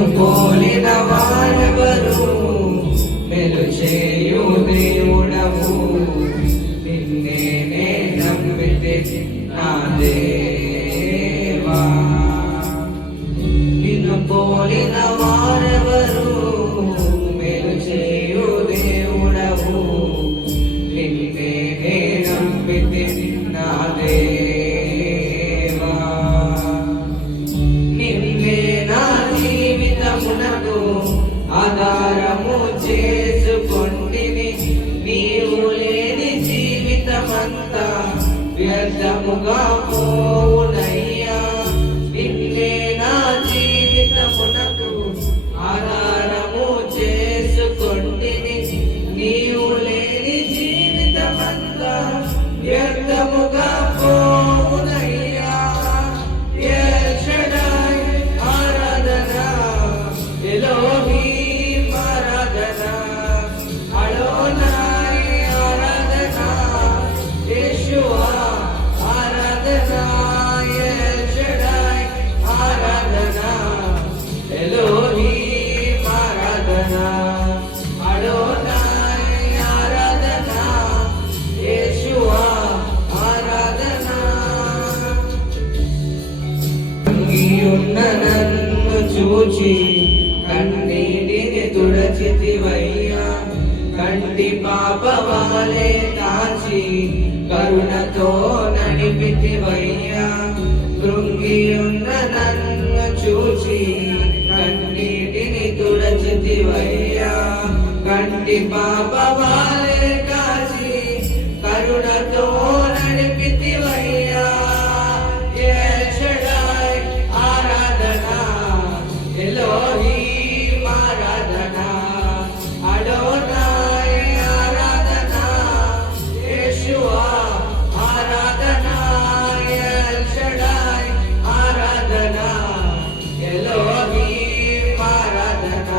నిన్ను పోలిన వారెవరు మెలు చేయు దేవుడవు నిన్నే నే నమ్మితే నా దేవా నిన్ను పోలిన వారెవరు మెలు చేయు దేవుడవు నిన్నే నే నమ్మితే నా దేవా నిన్నే నా జీవితమునకు ఆధారము చేసుకొంటిని నీవు లేని జీవితమంతా వ్యర్థముగా పోవునయ్యా నిన్నే నా జీవితమునకు ఆధారము చేసుకొంటిని నీవు లేని జీవితమంతా వ్యర్థముగా పోవునయ్యా ఎల్ షడై ఆరాధన ఎలోహీం ఆరాధన అడోనై ఆరాధన యెషువా ఆరాధన ఎల్ షడై ఆరాధన ఎలోహీం ఆరాధన అడోనై ఆరాధన యెషువా ఆరాధన ఉన్న నన్ను చూచి కన్నీటిని తుడచితివయ్యా కంటి పాపవాలే కాచి కరుణతో నడిపితివయ్యా కృంగి ఉన్న నన్ను చూచి కన్నీటిని తుడచితివయ్యా కంటి పాపవాలే కాచి కరుణతో నడిపితివయ్యా ఎల్ షడై ఆరాధన ఎలోహీం ఆరాధన అడోనై ఆరాధన యెషువా ఆరాధన ఎల్ షడై ఆరాధన ఎలోహీం ఆరాధన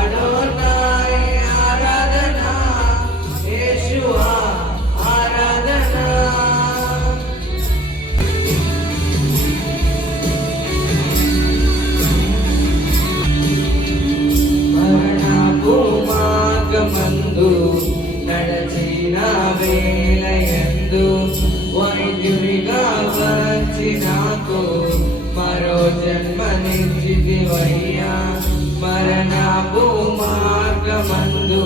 అడోనై ఆరాధన యెషువా ఆరాధన మార్గమందు నడచిన వేలయందు వైద్యుడిగా వచ్చి నాకు మరో జన్మనిచ్చితివయ్యా మరణపు మార్గమందు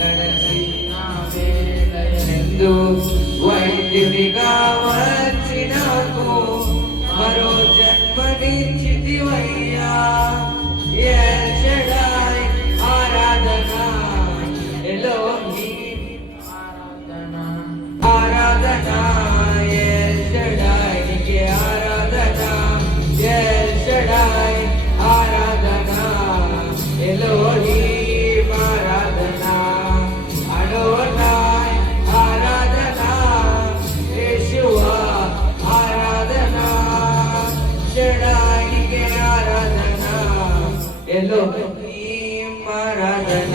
నడచిన వేలయందు వైద్యుడిగా వచ్చి నాకు మరో జన్మనిచ్చితివయ్యా ఎల్ షడై ఆరాధన ఎలోహీం ఆరాధన ఎల్ షడై నీకే ఆరాధన ఎల్ షడై ఆరాధన ఎలోహీం ఆరాధన అడోనై ఆరాధన యెషువా ఆరాధన షడై నీకే ఆరాధన ఎలోహీం ఆరాధన